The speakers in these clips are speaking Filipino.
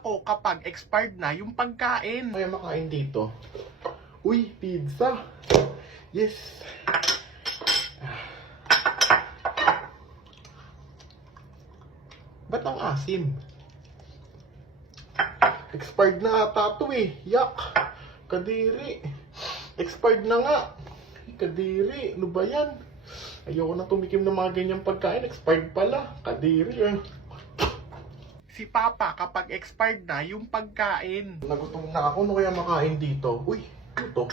ako kapag expired na yung pagkain. Kaya makain dito. Uy, pizza. Yes. Ba't ang asim? Expired na ata ito eh. Yak. Kadiri. Expired na nga. Kadiri. Ano ba yan? Ayoko na tumikim ng mga ganyang pagkain. Expired pala. Kadiri eh. Si Papa kapag expired na yung pagkain. Nagutom na ako. Ano kaya makain dito? Uy, ito.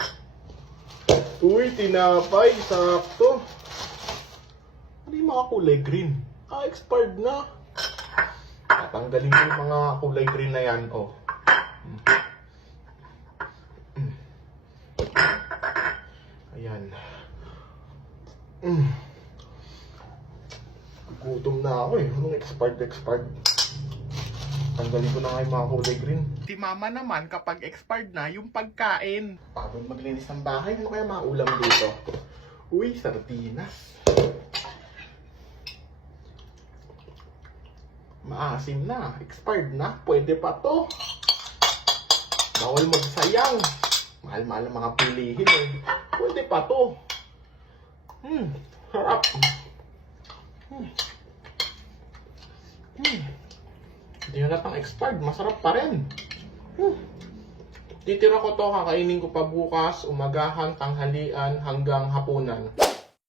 Uy, tinapay. Sakto. Ano yung mga kulay green? Expired na. Tatanggalin ko yung mga kulay green na yan. Oh. Ayan. Gutom na ako eh. Anong expired? Tanggalin ko na nga yung mga kulay green. Si Mama naman kapag expired na yung pagkain. Pagod maglinis ng bahay. Ano kaya maulam dito? Uy, sardinas. Maasim na. Expired na. Pwede pa to. Bawal magsayang. Mahal-mahal ang mga pilihin eh. Pwede pa to. Sarap. Hindi na natang expired. Masarap pa rin. Titira ko to. Kakainin ko pa bukas. Umagahan, tanghalian, hanggang hapunan.